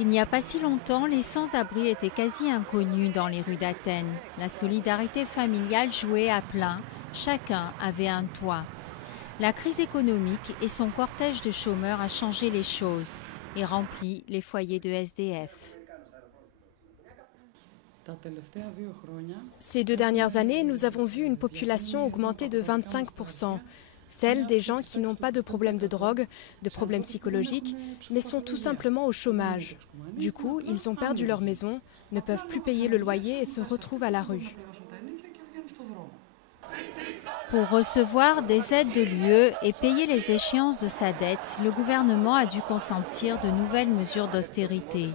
Il n'y a pas si longtemps, les sans-abri étaient quasi inconnus dans les rues d'Athènes. La solidarité familiale jouait à plein, chacun avait un toit. La crise économique et son cortège de chômeurs a changé les choses et rempli les foyers de SDF. Ces 2 dernières années, nous avons vu une population augmenter de 25%. Celle des gens qui n'ont pas de problème de drogue, de problèmes psychologiques, mais sont tout simplement au chômage. Du coup, ils ont perdu leur maison, ne peuvent plus payer le loyer et se retrouvent à la rue. Pour recevoir des aides de l'UE et payer les échéances de sa dette, le gouvernement a dû consentir de nouvelles mesures d'austérité,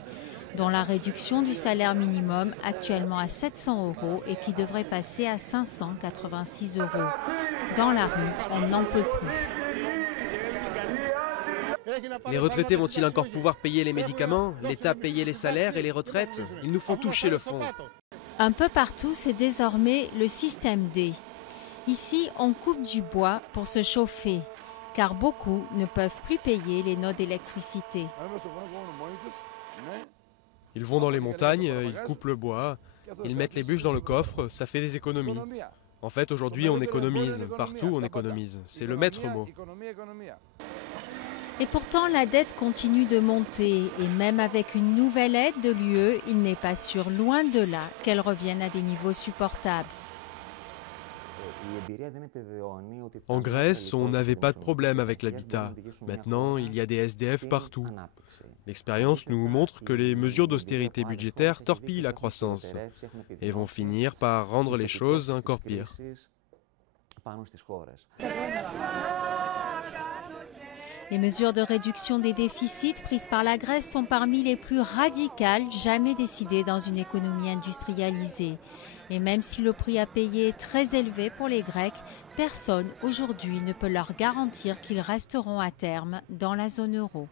dont la réduction du salaire minimum actuellement à 700 € et qui devrait passer à 586 €. Dans la rue, on n'en peut plus. Les retraités vont-ils encore pouvoir payer les médicaments, l'État payer les salaires et les retraites? Ils nous font toucher le fond. Un peu partout, c'est désormais le système D. Ici, on coupe du bois pour se chauffer, car beaucoup ne peuvent plus payer les notes d'électricité. Ils vont dans les montagnes, ils coupent le bois, ils mettent les bûches dans le coffre, ça fait des économies. En fait, aujourd'hui, on économise. Partout, on économise. C'est le maître mot. Et pourtant, la dette continue de monter. Et même avec une nouvelle aide de l'UE, il n'est pas sûr, loin de là, qu'elle revienne à des niveaux supportables. En Grèce, on n'avait pas de problème avec l'habitat. Maintenant, il y a des SDF partout. L'expérience nous montre que les mesures d'austérité budgétaire torpillent la croissance et vont finir par rendre les choses encore pires. Les mesures de réduction des déficits prises par la Grèce sont parmi les plus radicales jamais décidées dans une économie industrialisée. Et même si le prix à payer est très élevé pour les Grecs, personne aujourd'hui ne peut leur garantir qu'ils resteront à terme dans la zone euro.